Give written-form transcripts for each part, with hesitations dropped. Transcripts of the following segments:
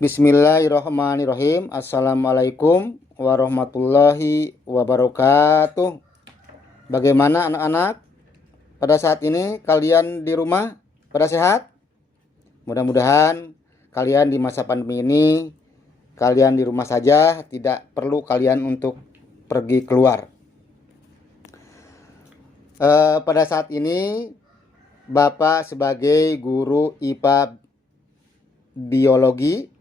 Bismillahirrahmanirrahim. Assalamualaikum warahmatullahi wabarakatuh. Bagaimana anak-anak? Pada saat ini kalian di rumah pada sehat? Mudah-mudahan kalian di masa pandemi ini kalian di rumah saja, tidak perlu kalian untuk pergi keluar. Pada saat ini Bapak sebagai guru IPA biologi.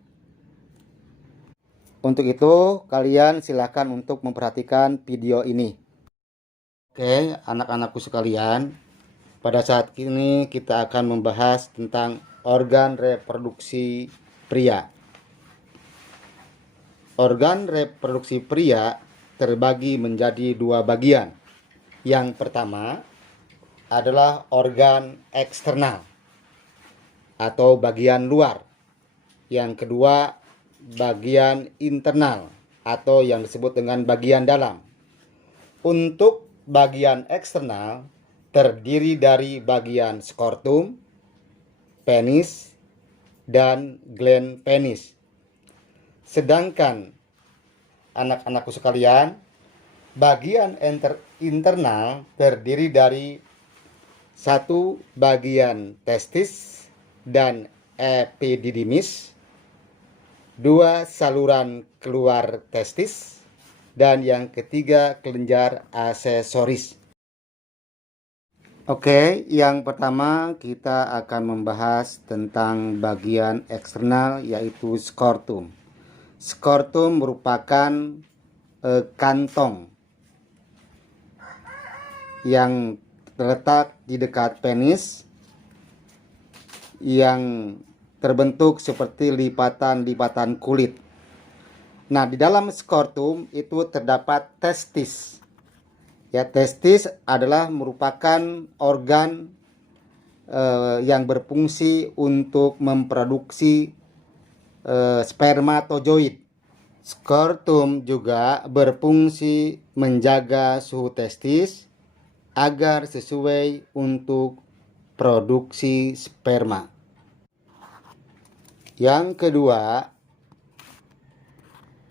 Untuk itu kalian silakan untuk memperhatikan video ini. Oke, anak-anakku sekalian, pada saat ini kita akan membahas tentang organ reproduksi pria. Organ reproduksi pria terbagi menjadi dua bagian. Yang pertama adalah organ eksternal atau bagian luar. Yang kedua bagian internal atau yang disebut dengan bagian dalam. Untuk bagian eksternal terdiri dari bagian skrotum, penis, dan gland penis. Sedangkan anak-anakku sekalian, bagian internal terdiri dari satu bagian testis dan epididymis, dua saluran keluar testis, dan yang ketiga kelenjar aksesoris. Oke, yang pertama kita akan membahas tentang bagian eksternal yaitu skrotum. Skrotum merupakan kantong yang terletak di dekat penis yang terbentuk seperti lipatan-lipatan kulit. Nah, di dalam skrotum itu terdapat testis. Ya, testis adalah merupakan organ yang berfungsi untuk memproduksi spermatozoid. Skrotum juga berfungsi menjaga suhu testis agar sesuai untuk produksi sperma. Yang kedua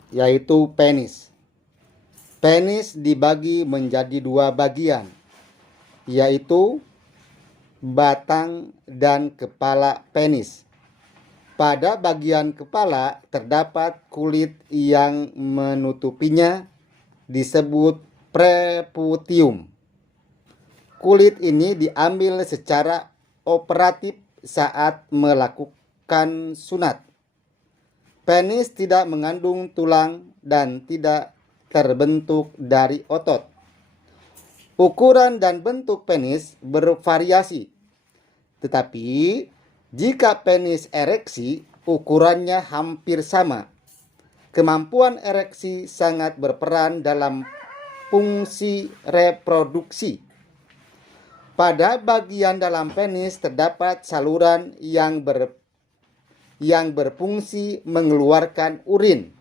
yaitu penis. Penis dibagi menjadi dua bagian, yaitu batang dan kepala penis. Pada bagian kepala terdapat kulit yang menutupinya, disebut preputium. Kulit ini diambil secara operatif saat melakukan sunat. Penis tidak mengandung tulang dan tidak terbentuk dari otot. Ukuran dan bentuk penis bervariasi, tetapi jika penis ereksi, ukurannya hampir sama. Kemampuan ereksi sangat berperan dalam fungsi reproduksi. Pada bagian dalam penis terdapat saluran yang berfungsi mengeluarkan urin.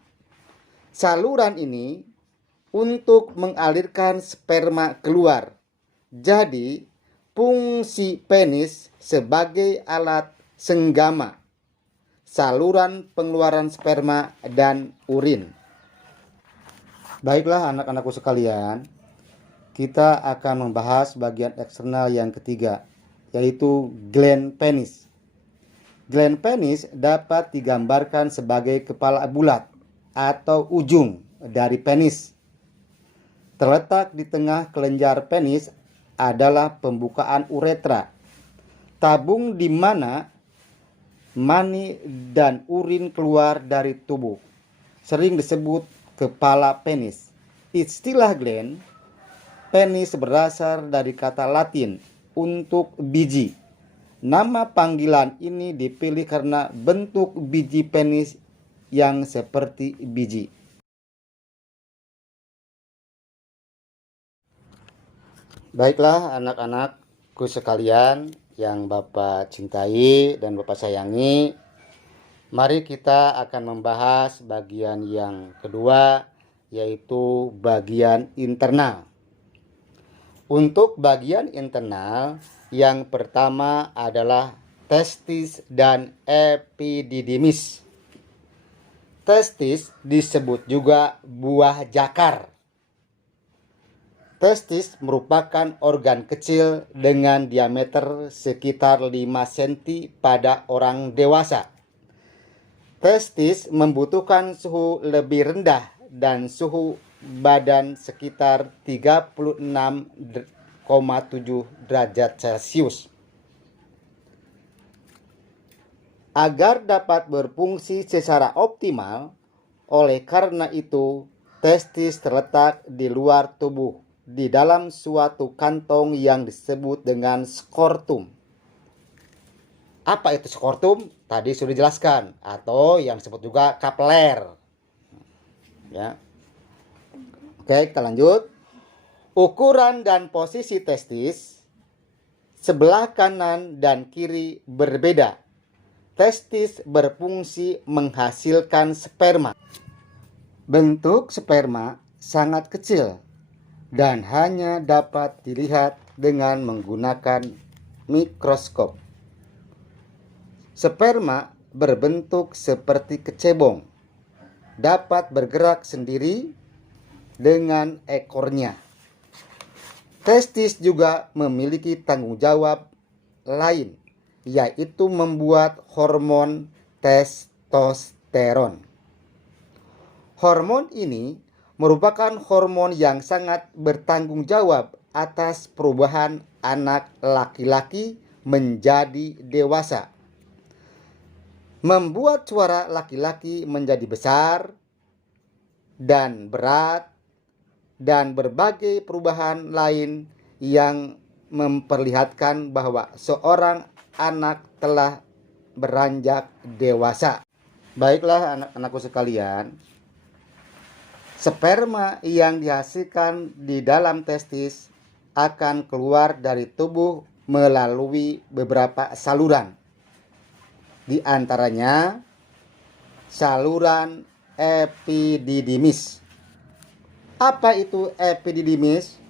Saluran ini untuk mengalirkan sperma keluar. Jadi, fungsi penis sebagai alat senggama, saluran pengeluaran sperma dan urin. Baiklah anak-anakku sekalian, kita akan membahas bagian eksternal yang ketiga, yaitu gland penis. Gland penis dapat digambarkan sebagai kepala bulat atau ujung dari penis. Terletak di tengah kelenjar penis adalah pembukaan uretra, tabung di mana mani dan urin keluar dari tubuh. Sering disebut kepala penis. Istilah gland penis berasal dari kata Latin untuk biji. Nama panggilan ini dipilih karena bentuk biji penis yang seperti biji. Baiklah anak-anakku sekalian yang Bapak cintai dan Bapak sayangi, mari kita akan membahas bagian yang kedua, yaitu bagian internal. Untuk bagian internal, yang pertama adalah testis dan epididymis. Testis disebut juga buah jakar. Testis merupakan organ kecil dengan diameter sekitar 5 cm pada orang dewasa. Testis membutuhkan suhu lebih rendah dan suhu badan sekitar 36,7 derajat Celcius. Agar dapat berfungsi secara optimal, oleh karena itu, testis terletak di luar tubuh, di dalam suatu kantong yang disebut dengan skortum. Apa itu skortum? Tadi sudah dijelaskan, atau yang disebut juga kapler. Ya. Oke, kita lanjut. Ukuran dan posisi testis sebelah kanan dan kiri berbeda. Testis berfungsi menghasilkan sperma. Bentuk sperma sangat kecil dan hanya dapat dilihat dengan menggunakan mikroskop. Sperma berbentuk seperti kecebong, dapat bergerak sendiri dengan ekornya. Testis juga memiliki tanggung jawab lain, yaitu membuat hormon testosteron. Hormon ini merupakan hormon yang sangat bertanggung jawab atas perubahan anak laki-laki menjadi dewasa, membuat suara laki-laki menjadi besar dan berat, dan berbagai perubahan lain yang memperlihatkan bahwa seorang anak telah beranjak dewasa. Baiklah anak-anakku sekalian, sperma yang dihasilkan di dalam testis akan keluar dari tubuh melalui beberapa saluran. Di antaranya saluran epididymis. Apa itu epididymis?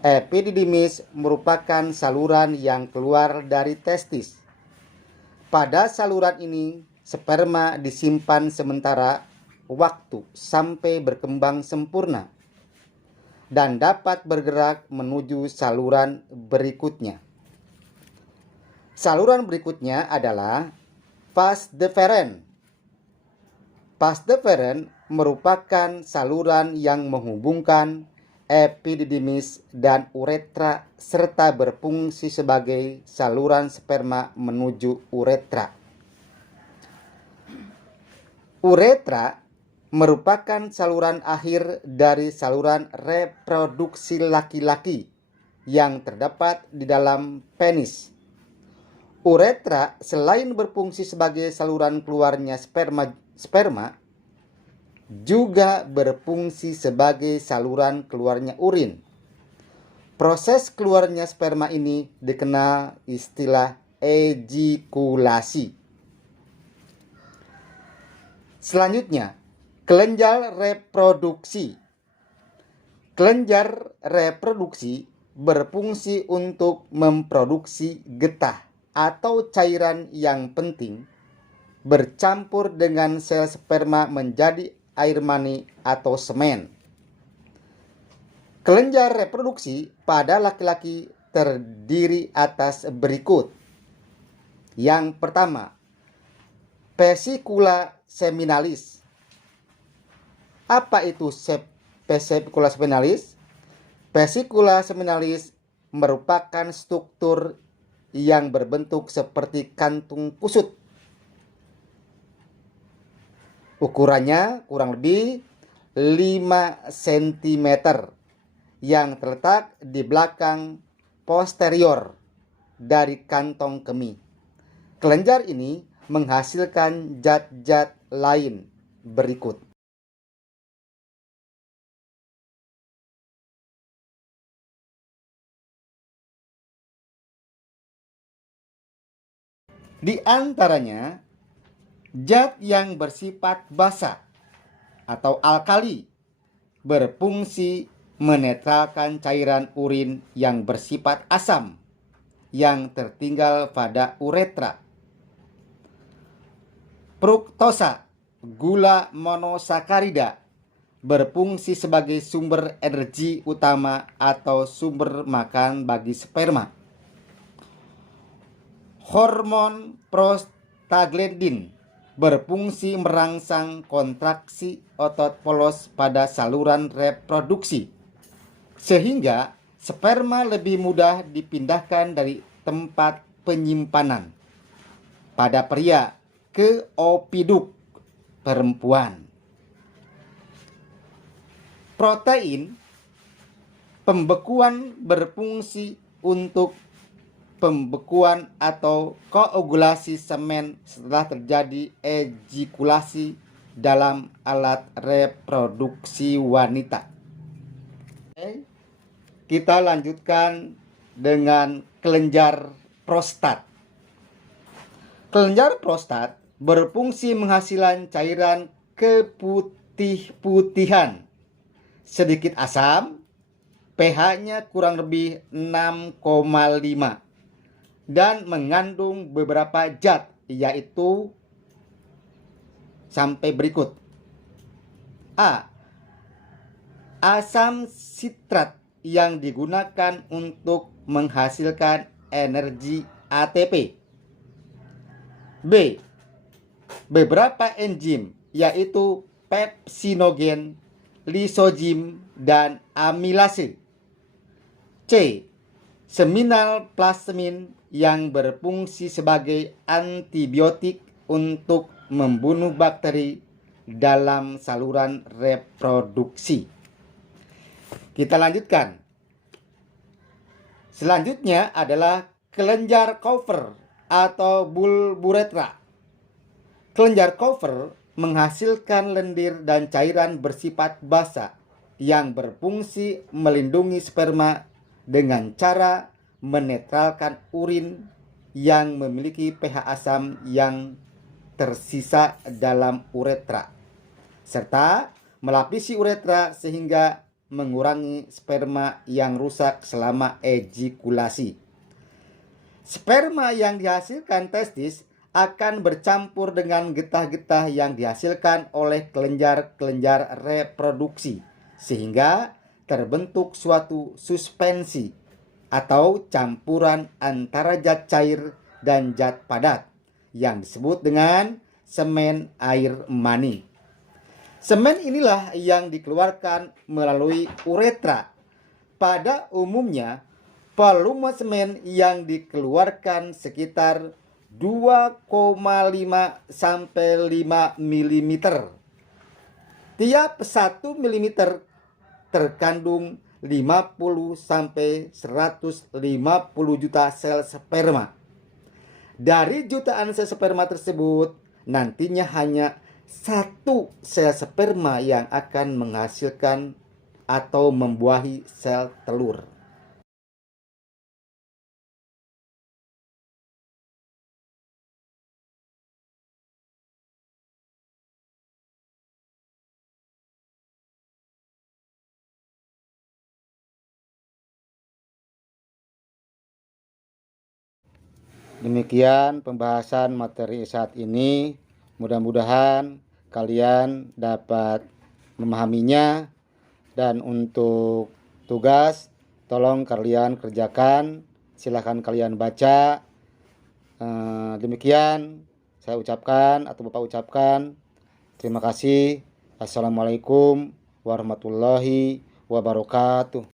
Epididymis merupakan saluran yang keluar dari testis. Pada saluran ini, sperma disimpan sementara waktu sampai berkembang sempurna dan dapat bergerak menuju saluran berikutnya. Saluran berikutnya adalah vas deferens. Vas deferens merupakan saluran yang menghubungkan epididymis dan uretra serta berfungsi sebagai saluran sperma menuju uretra. Uretra merupakan saluran akhir dari saluran reproduksi laki-laki yang terdapat di dalam penis. Uretra selain berfungsi sebagai saluran keluarnya sperma juga berfungsi sebagai saluran keluarnya urin. Proses keluarnya sperma ini dikenal istilah ejakulasi. Selanjutnya, kelenjar reproduksi. Kelenjar reproduksi berfungsi untuk memproduksi getah atau cairan yang penting bercampur dengan sel sperma menjadi air mani atau semen. Kelenjar reproduksi pada laki-laki terdiri atas berikut. Yang pertama, vesicula seminalis. Apa itu vesicula seminalis? Vesicula seminalis merupakan struktur yang berbentuk seperti kantung kusut. Ukurannya kurang lebih 5 cm yang terletak di belakang posterior dari kantong kemih. Kelenjar ini menghasilkan zat-zat lain berikut. Di antaranya zat yang bersifat basa atau alkali berfungsi menetralkan cairan urin yang bersifat asam yang tertinggal pada uretra. Fruktosa gula monosakarida berfungsi sebagai sumber energi utama atau sumber makan bagi sperma. Hormon prostaglandin berfungsi merangsang kontraksi otot polos pada saluran reproduksi, sehingga sperma lebih mudah dipindahkan dari tempat penyimpanan pada pria ke opiduk perempuan. Protein pembekuan berfungsi untuk pembekuan atau koagulasi semen setelah terjadi ejakulasi dalam alat reproduksi wanita. Kita lanjutkan dengan kelenjar prostat. Kelenjar prostat berfungsi menghasilkan cairan keputih-putihan sedikit asam, pH-nya kurang lebih 6,5 dan mengandung beberapa zat, yaitu sampai berikut. A. Asam sitrat yang digunakan untuk menghasilkan energi ATP. B. Beberapa enzim, yaitu pepsinogen, lisozim, dan amilase. C. Seminal plasmin yang berfungsi sebagai antibiotik untuk membunuh bakteri dalam saluran reproduksi. Kita lanjutkan. Selanjutnya adalah kelenjar Cooper atau bulburetra. Kelenjar Cooper menghasilkan lendir dan cairan bersifat basa yang berfungsi melindungi sperma dengan cara menetralkan urin yang memiliki pH asam yang tersisa dalam uretra, serta melapisi uretra sehingga mengurangi sperma yang rusak selama ejakulasi. Sperma yang dihasilkan testis akan bercampur dengan getah-getah yang dihasilkan oleh kelenjar-kelenjar reproduksi, sehingga terbentuk suatu suspensi atau campuran antara zat cair dan zat padat yang disebut dengan semen air mani. Semen inilah yang dikeluarkan melalui uretra. Pada umumnya, volume semen yang dikeluarkan sekitar 2,5 sampai 5 mm. Tiap 1 mm terkandung 50 sampai 150 juta sel sperma. Dari jutaan sel sperma tersebut, nantinya hanya satu sel sperma yang akan menghasilkan atau membuahi sel telur. Demikian pembahasan materi saat ini. Mudah-mudahan kalian dapat memahaminya, dan untuk tugas tolong kalian kerjakan, silahkan kalian baca. Demikian saya ucapkan atau Bapak ucapkan terima kasih. Assalamualaikum warahmatullahi wabarakatuh.